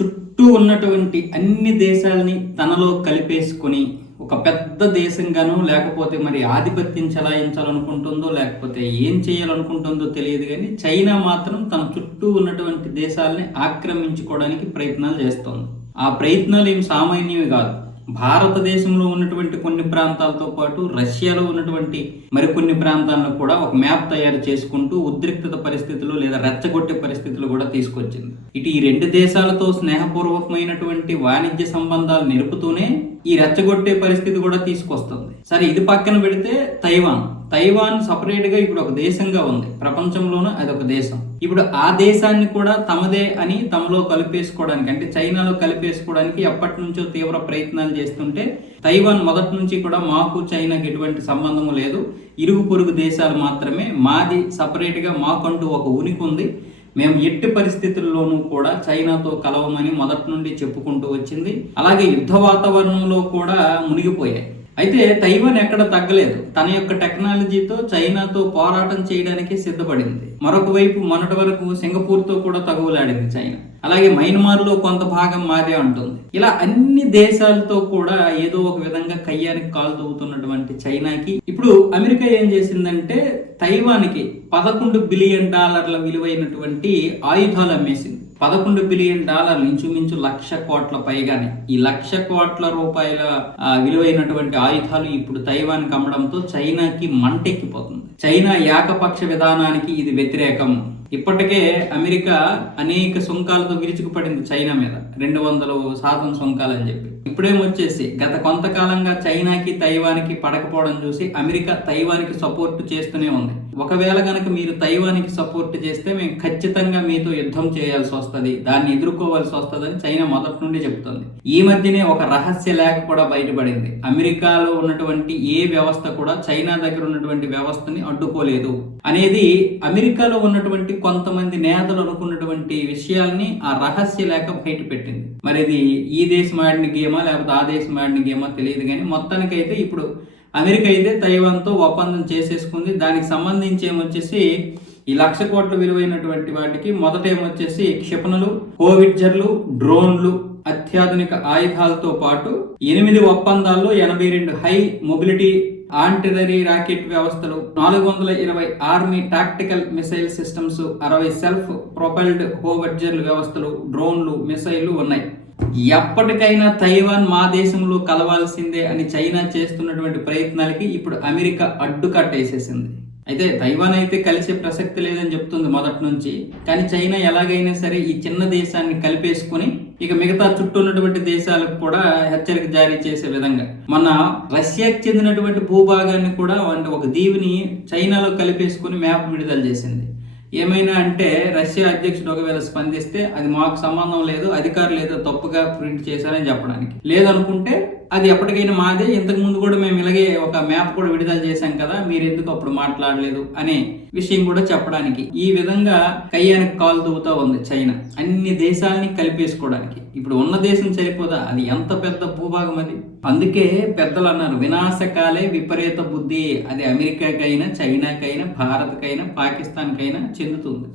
చుట్టూ ఉన్నటువంటి అన్ని దేశాలని తనలో కలిపేసుకొని ఒక పెద్ద దేశంగాను లేకపోతే మరి ఆధిపత్యం చెలాయించాలనుకుంటుందో లేకపోతే ఏం చేయాలనుకుంటుందో తెలియదు కానీ చైనా మాత్రం తన చుట్టూ ఉన్నటువంటి దేశాలని ఆక్రమించుకోవడానికి ప్రయత్నాలు చేస్తోంది. ఆ ప్రయత్నాలు ఏం సామాన్యవి కాదు. భారతదేశంలో ఉన్నటువంటి కొన్ని ప్రాంతాలతో పాటు రష్యాలో ఉన్నటువంటి మరికొన్ని ప్రాంతాలను కూడా ఒక మ్యాప్ తయారు చేసుకుంటూ ఉద్రిక్తత పరిస్థితులు లేదా రెచ్చగొట్టే పరిస్థితులు కూడా తీసుకొచ్చింది. ఇటు ఈ రెండు దేశాలతో స్నేహపూర్వకమైనటువంటి వాణిజ్య సంబంధాలు నిలుపుతూనే ఈ రెచ్చగొట్టే పరిస్థితి కూడా తీసుకొస్తుంది. సరే ఇది పక్కన పెడితే తైవాన్. తైవాన్ సపరేట్గా ఇప్పుడు ఒక దేశంగా ఉంది. ప్రపంచంలోనూ అది ఒక దేశం. ఇప్పుడు ఆ దేశాన్ని కూడా తమదే అని తమలో కలిపేసుకోవడానికి అంటే చైనాలో కలిపేసుకోవడానికి ఎప్పటి నుంచో తీవ్ర ప్రయత్నాలు చేస్తుంటే తైవాన్ మొదటి నుంచి కూడా మాకు చైనాకి ఎటువంటి సంబంధము లేదు. ఇరుగు పొరుగు దేశాలు మాత్రమే. మాది సపరేట్గా మాకంటూ ఒక ఉనికి ఉంది. మేము ఎట్టి పరిస్థితుల్లోనూ కూడా చైనాతో కలవమని మొదటి నుండి చెప్పుకుంటూ వచ్చింది. అలాగే యుద్ధ వాతావరణంలో కూడా మునిగిపోయాయి. అయితే తైవాన్ ఎక్కడ తగ్గలేదు. తన యొక్క టెక్నాలజీతో చైనాతో పోరాటం చేయడానికి సిద్ధపడింది. మరొక వైపు మొన్నటి వరకు సింగపూర్తో కూడా తగువలాడింది చైనా. అలాగే మయన్మార్లో కొంత భాగం మాదే ఉంటుంది ఇలా అన్ని దేశాలతో కూడా ఏదో ఒక విధంగా కయ్యానికి కాలు తవ్వుతున్నటువంటి చైనాకి ఇప్పుడు అమెరికా ఏం చేసిందంటే తైవాన్కి పదకొండు బిలియన్ డాలర్ల విలువైనటువంటి ఆయుధాలు అమ్మేసింది. పదకొండు బిలియన్ డాలర్లు ఇంచుమించు లక్ష కోట్ల పైగానే. ఈ లక్ష కోట్ల రూపాయల విలువైనటువంటి ఆయుధాలు ఇప్పుడు తైవాన్ కమ్మడంతో చైనాకి మంటెక్కిపోతుంది. చైనా ఏకపక్ష విధానానికి ఇది వ్యతిరేకం. ఇప్పటికే అమెరికా అనేక సుంకాలతో విరుచుకుపడింది చైనా మీద. రెండు వందల శాతం సుంకాలు అని చెప్పి. ఇప్పుడేమొచ్చేసి గత కొంతకాలంగా చైనాకి తైవాన్కి పడకపోవడం చూసి అమెరికా తైవాన్కి సపోర్ట్ చేస్తూనే ఉంది. ఒకవేళ కనుక మీరు తైవాన్కి సపోర్ట్ చేస్తే మేము ఖచ్చితంగా మీతో యుద్ధం చేయాల్సి వస్తుంది దాన్ని ఎదుర్కోవాల్సి వస్తుందని చైనా మొదటి నుండి చెప్తుంది. ఈ మధ్యనే ఒక రహస్య లేఖ కూడా బయటపడింది. అమెరికాలో ఉన్నటువంటి ఏ వ్యవస్థ కూడా చైనా దగ్గర ఉన్నటువంటి వ్యవస్థని అడ్డుకోలేదు. అనేది అమెరికాలో ఉన్నటువంటి కొంతమంది నేతలు అనుకున్నటువంటి విషయాల్ని ఆ రహస్య లేఖ బయట పెట్టింది. మరి ఇది ఈ దేశం ఆడిన గేమా లేకపోతే ఆ దేశం ఆడిన గేమా తెలియదు కానీ మొత్తానికైతే ఇప్పుడు అమెరికా అయితే తైవాన్తో ఒప్పందం చేసేసుకుంది. దానికి సంబంధించి ఏమొచ్చేసి ఈ లక్ష కోట్ల విలువైనటువంటి వాటికి మొదట ఏమొచ్చేసి క్షిపణులు కోవిడ్జర్లు డ్రోన్లు అత్యాధునిక ఆయుధాలతో పాటు ఎనిమిది ఒప్పందాల్లో ఎనభై రెండు హై మొబిలిటీ ఆంటిదరీ రాకెట్ వ్యవస్థలు నాలుగు వందల ఇరవై ఆర్మీ టాక్టికల్ మిసైల్ సిస్టమ్స్ అరవై సెల్ఫ్ ప్రొపైల్డ్ హోవర్జర్ల వ్యవస్థలు డ్రోన్లు మిసైళ్ళు ఉన్నాయి. ఎప్పటికైనా తైవాన్ మా దేశంలో కలవాల్సిందే అని చైనా చేస్తున్నటువంటి ప్రయత్నాలకి ఇప్పుడు అమెరికా అడ్డుకట్టేసేసింది. అయితే తైవాన్ అయితే కలిసే ప్రసక్తి లేదని చెప్తుంది మొదటి నుంచి. కానీ చైనా ఎలాగైనా సరే ఈ చిన్న దేశాన్ని కలిపేసుకుని ఇక మిగతా చుట్టూ ఉన్నటువంటి దేశాలకు కూడా హెచ్చరిక జారీ చేసే విధంగా. మన రష్యాకి చెందినటువంటి భూభాగాన్ని కూడా అంటే ఒక దీవిని చైనాలో కలిపేసుకుని మ్యాప్ విడుదల చేసింది. ఏమైనా అంటే రష్యా అధ్యక్షుడు ఒకవేళ స్పందిస్తే అది మాకు సంబంధం లేదు అధికారులు ఏదో తప్పుగా ప్రింట్ చేశారని చెప్పడానికి. లేదనుకుంటే అది ఎప్పటికైనా మాదే. ఇంతకు ముందు కూడా మేము ఇలాగే ఒక మ్యాప్ కూడా విడుదల చేశాం కదా మీరు ఎందుకు అప్పుడు మాట్లాడలేదు అనే విషయం కూడా చెప్పడానికి. ఈ విధంగా కయ్యానికి కాలు దూవుతా ఉంది చైనా. అన్ని దేశాలని కలిపేసుకోవడానికి. ఇప్పుడు ఉన్న దేశం సరిపోదా? అది ఎంత పెద్ద భూభాగం అది? అందుకే పెద్దలు అన్నారు వినాశకాలే విపరీత బుద్ధి. అది అమెరికాకైనా చైనాకైనా భారత్కైనా పాకిస్తాన్కైనా చెందుతుంది.